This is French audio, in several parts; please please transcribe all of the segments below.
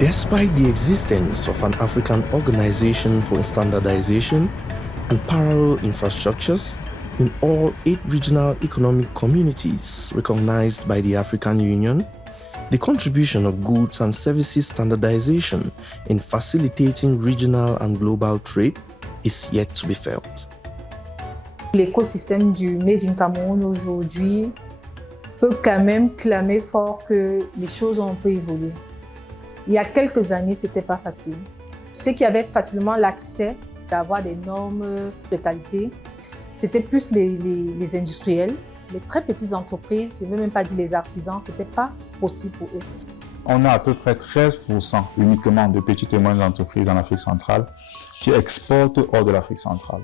Despite the existence of an African Organization for Standardization and parallel infrastructures in all 8 regional economic communities recognized by the African Union, the contribution of goods and services standardization in facilitating regional and global trade is yet to be felt. L'écosystème du Made in Cameroun aujourd'hui peut quand même clamer fort que les choses ont un peu évolué. Il y a quelques années, ce n'était pas facile. Ceux qui avaient facilement l'accès d'avoir des normes de qualité, c'était plus les industriels, les très petites entreprises, je ne veux même pas dire les artisans, ce n'était pas possible pour eux. On a à peu près 13% uniquement de petites et moyennes entreprises en Afrique centrale qui exportent hors de l'Afrique centrale.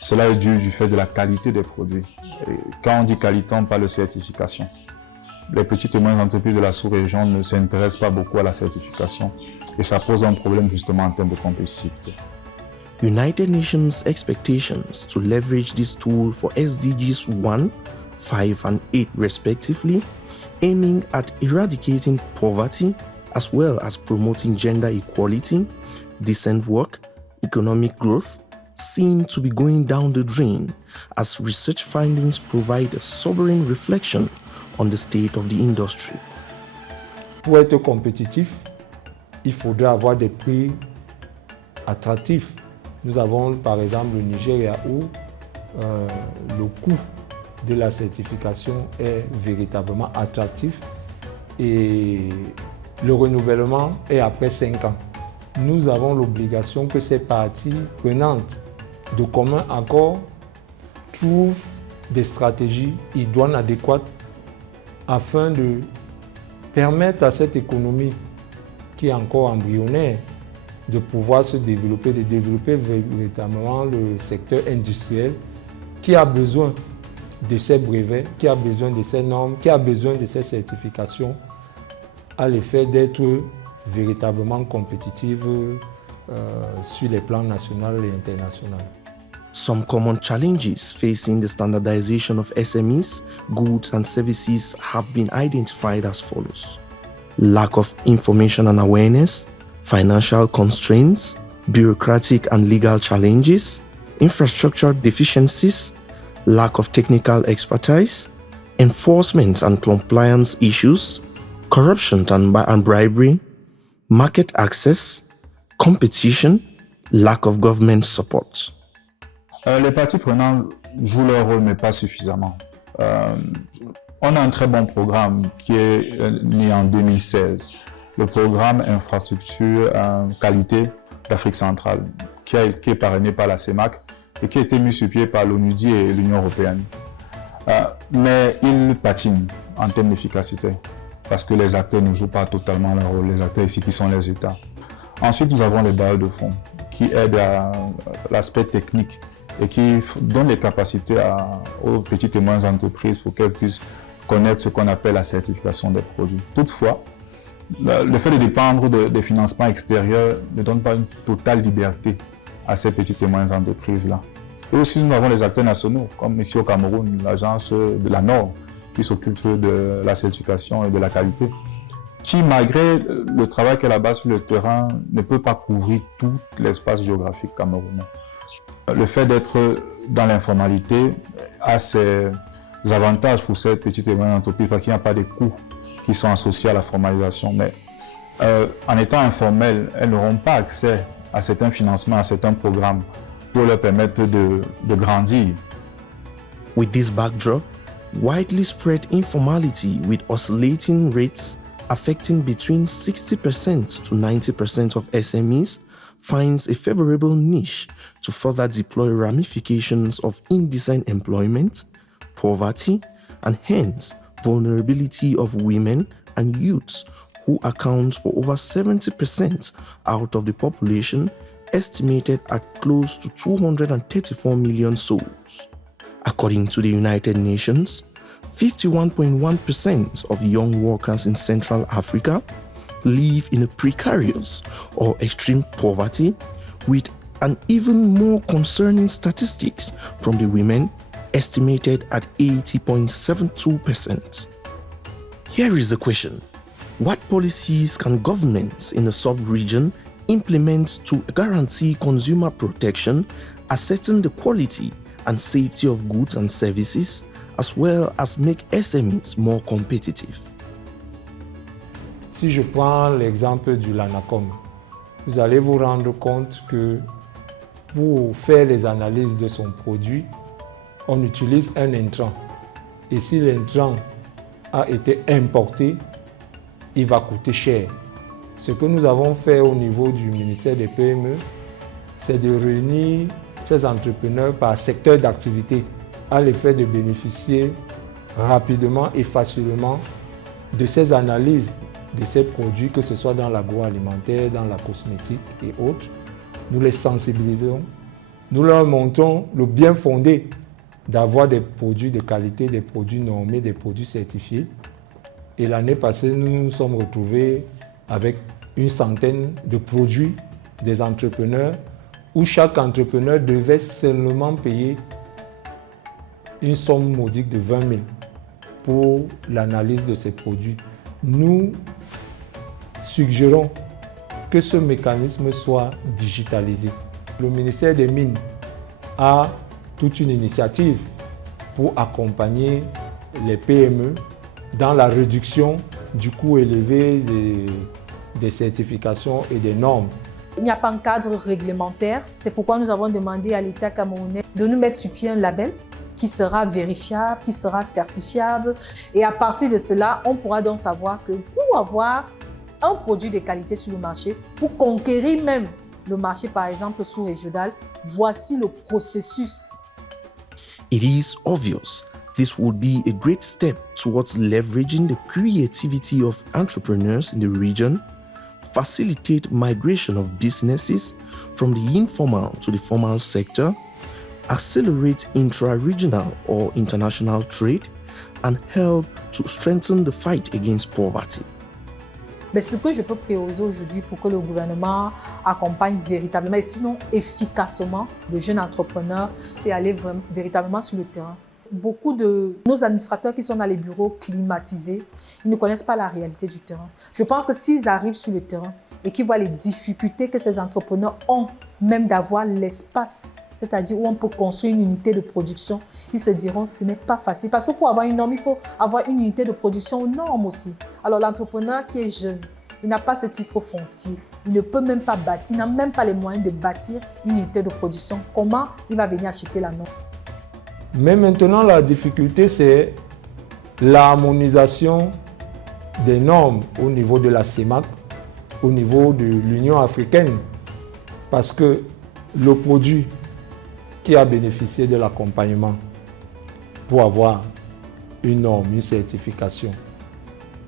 Cela est dû du fait de la qualité des produits. Et quand on dit qualité, on parle de certification. Les petites et moyennes entreprises de la sous-région ne s'intéressent pas beaucoup à la certification et ça pose un problème justement en termes de compétitivité. United Nations expectations to leverage this tool for SDGs 1, 5 and 8 respectively, aiming at eradicating poverty as well as promoting gender equality, decent work, economic growth, seem to be going down the drain as research findings provide a sobering reflection on the state of the industry. Pour être compétitif, il faudrait avoir des prix attractifs. Nous avons par exemple le Nigeria où le coût de la certification est véritablement attractif et le renouvellement est après 5 ans. Nous avons l'obligation que ces parties prenantes de commun accord trouvent des stratégies idoines adéquates afin de permettre à cette économie qui est encore embryonnaire de pouvoir se développer, de développer véritablement le secteur industriel qui a besoin de ces brevets, qui a besoin de ces normes, qui a besoin de ces certifications à l'effet d'être véritablement compétitive sur les plans national et international. Some common challenges facing the standardization of SMEs, goods and services have been identified as follows: lack of information and awareness, financial constraints, bureaucratic and legal challenges, infrastructure deficiencies, lack of technical expertise, enforcement and compliance issues, corruption and bribery, market access, competition, lack of government support. Les parties prenantes jouent leur rôle, mais pas suffisamment. On a un très bon programme qui est né en 2016, le programme Infrastructure Qualité d'Afrique centrale, qui est parrainé par la CEMAC et qui a été mis sur pied par l'ONUDI et l'Union européenne. Mais il patine en termes d'efficacité, parce que les acteurs ne jouent pas totalement leur rôle, les acteurs ici qui sont les États. Ensuite, nous avons les bailleurs de fonds qui aident à l'aspect technique et qui donnent les capacités aux petites et moyennes entreprises pour qu'elles puissent connaître ce qu'on appelle la certification des produits. Toutefois, le fait de dépendre des financements extérieurs ne donne pas une totale liberté à ces petites et moyennes entreprises-là. Et aussi, nous avons les acteurs nationaux, comme ici au Cameroun, l'agence de la Nord, qui s'occupe de la certification et de la qualité, qui, malgré le travail qu'elle a bas sur le terrain, ne peut pas couvrir tout l'espace géographique camerounais. Le fait d'être dans l'informalité a ses avantages pour ces petites et moyennes entreprises parce qu'il n'y a pas de coûts qui sont associés à la formalisation. Mais en étant informelles, elles n'auront pas accès à certains financements, à certains programmes pour leur permettre de grandir. With this backdrop, widely spread informality with oscillating rates affecting between 60% to 90% of SMEs finds a favorable niche to further deploy ramifications of indecent employment, poverty, and hence vulnerability of women and youths who account for over 70% out of the population, estimated at close to 234 million souls. According to the United Nations, 51.1% of young workers in Central Africa live in a precarious or extreme poverty, with an even more concerning statistics from the women estimated at 80.72%. Here is the question: What policies can governments in a sub-region implement to guarantee consumer protection, ascertain the quality and safety of goods and services, as well as make SMEs more competitive? Si je prends l'exemple du Lanacom, vous allez vous rendre compte que pour faire les analyses de son produit, on utilise un intrant. Et si l'intrant a été importé, il va coûter cher. Ce que nous avons fait au niveau du ministère des PME, c'est de réunir ces entrepreneurs par secteur d'activité à l'effet de bénéficier rapidement et facilement de ces analyses de ces produits, que ce soit dans l'agroalimentaire, dans la cosmétique et autres. Nous les sensibilisons, nous leur montrons le bien fondé d'avoir des produits de qualité, des produits normés, des produits certifiés. Et l'année passée, nous nous sommes retrouvés avec une centaine de produits des entrepreneurs où chaque entrepreneur devait seulement payer une somme modique de 20 000 pour l'analyse de ces produits. Nous suggérons que ce mécanisme soit digitalisé. Le ministère des Mines a toute une initiative pour accompagner les PME dans la réduction du coût élevé des certifications et des normes. Il n'y a pas un cadre réglementaire, c'est pourquoi nous avons demandé à l'État camerounais de nous mettre sur pied un label qui sera vérifiable, qui sera certifiable. Et à partir de cela, on pourra donc savoir que pour avoir un produit de qualité sur le marché, pour conquérir même le marché, par exemple, sous-régional, voici le processus. It is obvious this would be a great step towards leveraging the creativity of entrepreneurs in the region, facilitate migration of businesses from the informal to the formal sector, accelerate intra-regional or international trade, and help to strengthen the fight against poverty. Mais ce que je peux prioriser aujourd'hui pour que le gouvernement accompagne véritablement et sinon efficacement le jeune entrepreneur, c'est aller véritablement sur le terrain. Beaucoup de nos administrateurs qui sont dans les bureaux climatisés, ils ne connaissent pas la réalité du terrain. Je pense que s'ils arrivent sur le terrain et qu'ils voient les difficultés que ces entrepreneurs ont, même d'avoir l'espace, c'est-à-dire où on peut construire une unité de production, ils se diront ce n'est pas facile. Parce que pour avoir une norme, il faut avoir une unité de production aux normes aussi. Alors l'entrepreneur qui est jeune, il n'a pas ce titre foncier, il ne peut même pas bâtir, il n'a même pas les moyens de bâtir une unité de production. Comment il va venir acheter la norme? Mais maintenant, la difficulté, c'est l'harmonisation des normes au niveau de la CEMAC, au niveau de l'Union africaine. Parce que le produit qui a bénéficié de l'accompagnement pour avoir une norme, une certification,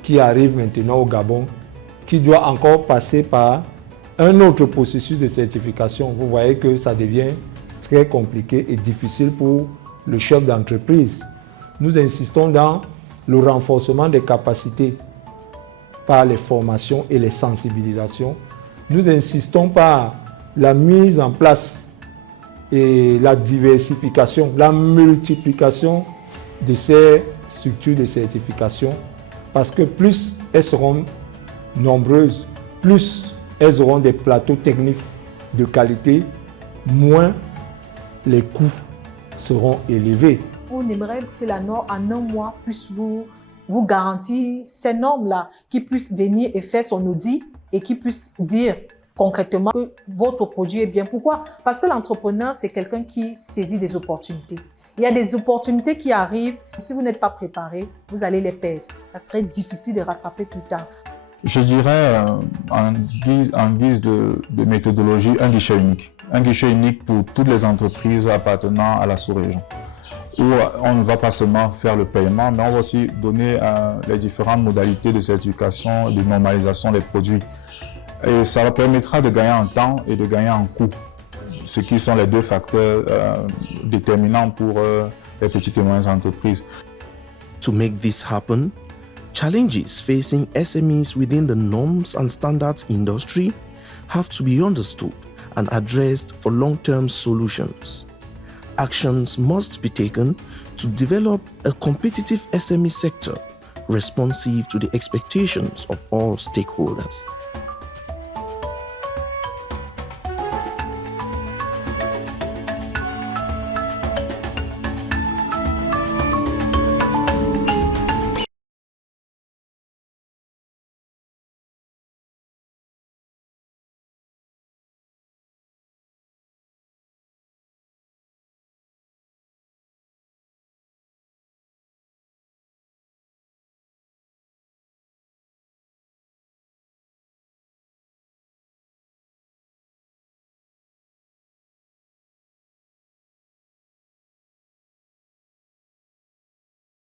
qui arrive maintenant au Gabon, qui doit encore passer par un autre processus de certification. Vous voyez que ça devient très compliqué et difficile pour le chef d'entreprise. Nous insistons dans le renforcement des capacités par les formations et les sensibilisations. Nous insistons par la mise en place et la diversification, la multiplication de ces structures de certification, parce que plus elles seront nombreuses, plus elles auront des plateaux techniques de qualité, moins les coûts seront élevés. On aimerait que la norme en un mois puisse vous garantir ces normes-là, qui puissent venir et faire son audit et qui puissent dire concrètement que votre produit est bien. Pourquoi? Parce que l'entrepreneur, c'est quelqu'un qui saisit des opportunités. Il y a des opportunités qui arrivent. Si vous n'êtes pas préparé, vous allez les perdre. Ça serait difficile de rattraper plus tard. Je dirais en guise de méthodologie, un guichet unique. Un guichet unique pour toutes les entreprises appartenant à la sous-région, où on ne va pas seulement faire le paiement, mais on va aussi donner les différentes modalités de certification et de normalisation des produits. Et ça permettra de gagner en temps et de gagner en coût, ce qui sont les deux facteurs déterminants pour les petites et moyennes entreprises. To make this happen, challenges facing SMEs within the norms and standards industry have to be understood and addressed for long-term solutions. Actions must be taken to develop a competitive SME sector responsive to the expectations of all stakeholders.